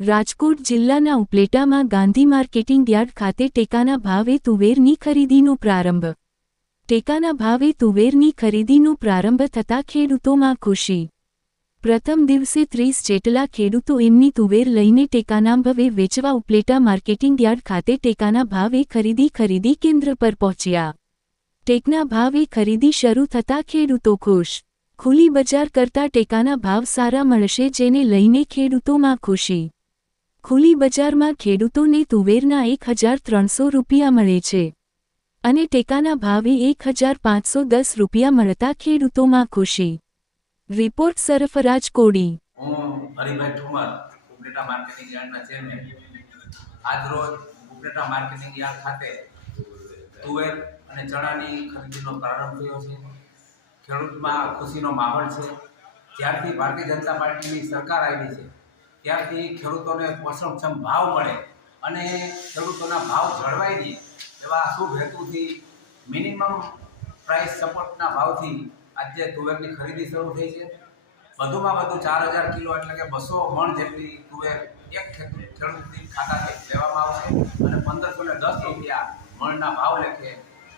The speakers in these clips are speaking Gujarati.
રાજકોટ જિલ્લાના ઉપલેટામાં ગાંધી માર્કેટિંગ યાર્ડ ખાતે ટેકાના ભાવે તુવેરની ખરીદીનો પ્રારંભ। ટેકાના ભાવે તુવેરની ખરીદીનો પ્રારંભ થતાં ખેડૂતોમાં ખુશી। પ્રથમ દિવસે 30 જેટલા ખેડૂતો એમની તુવેર લઈને ટેકાના ભાવે વેચવા ઉપલેટા માર્કેટિંગ યાર્ડ ખાતે ટેકાના ભાવે ખરીદી કેન્દ્ર પર પહોંચ્યા। ટેકના ભાવે ખરીદી શરૂ થતાં ખેડૂતો ખુશ। ખુલ્લી બજાર કરતાં ટેકાના ભાવ સારા મળશે, જેને લઈને ખેડૂતોમાં ખુશી। ખુલ્લી બજારમાં ખેડૂતોને તુવેરના 1300 રૂપિયા મળે છે અને ટેકાના ભાવે 1510 રૂપિયા મળતા ખેડૂતોમાં ખુશી। રિપોર્ટ સરફરાજ કોડી। હું હરિભાઈ ઠુમર, ઉપલેટા માર્કેટિંગ યાર્ડના ચેરમેન। આજરોજ ઉપલેટા માર્કેટિંગ યાર્ડ ખાતે તુવેર અને ચણાની ખરીદીનો પ્રારંભ થયો છે। ખેડૂતમાં ખુશીનો માહોલ છે। જ્યારથી ભારતીય જનતા પાર્ટીની સરકાર આવી છે ત્યારથી ખેડૂતોને પોષણક્ષમ ભાવ મળે અને ખેડૂતોના ભાવ જળવાઈ રહે એવા શુભ હેતુથી મિનિમમ પ્રાઇસ સપોર્ટના ભાવથી આજે તુવેરની ખરીદી શરૂ થઈ છે। વધુમાં વધુ 4000 કિલો એટલે કે 200 મણ જેટલી તુવેર એક ખેડૂતની ખાતાથી લેવામાં આવશે અને 1510 રૂપિયા મણના ભાવ લેખે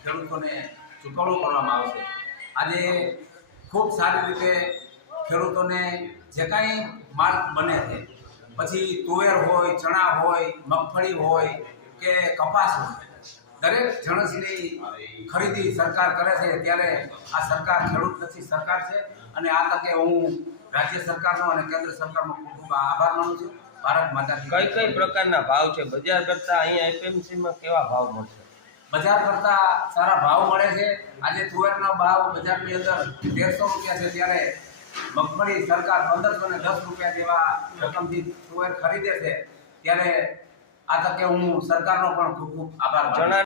ખેડૂતોને ચૂકવણું કરવામાં આવશે। આજે ખૂબ સારી રીતે ખેડૂતોને જે કાંઈ માલ બને છે, પછી તુવેર હોય, ચણા હોય, મગફળી હોય કે કપાસ હોય, દરેક જણસની ખરીદી સરકાર કરે છે। ત્યારે આ સરકાર ખેડૂતલક્ષી સરકાર છે અને આ તકે હું રાજ્ય સરકારનો અને કેન્દ્ર સરકારનો ખૂબ ખૂબ આભાર માનું છું। ભારત માતા કી જય। કઈ પ્રકારના ભાવ છે બજાર કરતા અહીંયા એપીએમસીમાં કેવા ભાવ મળશે? બજાર કરતાં સારા ભાવ મળે છે। આજે તુવેરનો ભાવ બજારની અંદર 1300 રૂપિયા છે, ત્યારે મગફળી સરકાર 1510 રૂપિયા જેવા રકમથી તુવેર ખરીદે છે। ત્યારે આ તકે હું સરકારનો પણ ખૂબ ખૂબ આભાર માનું છું।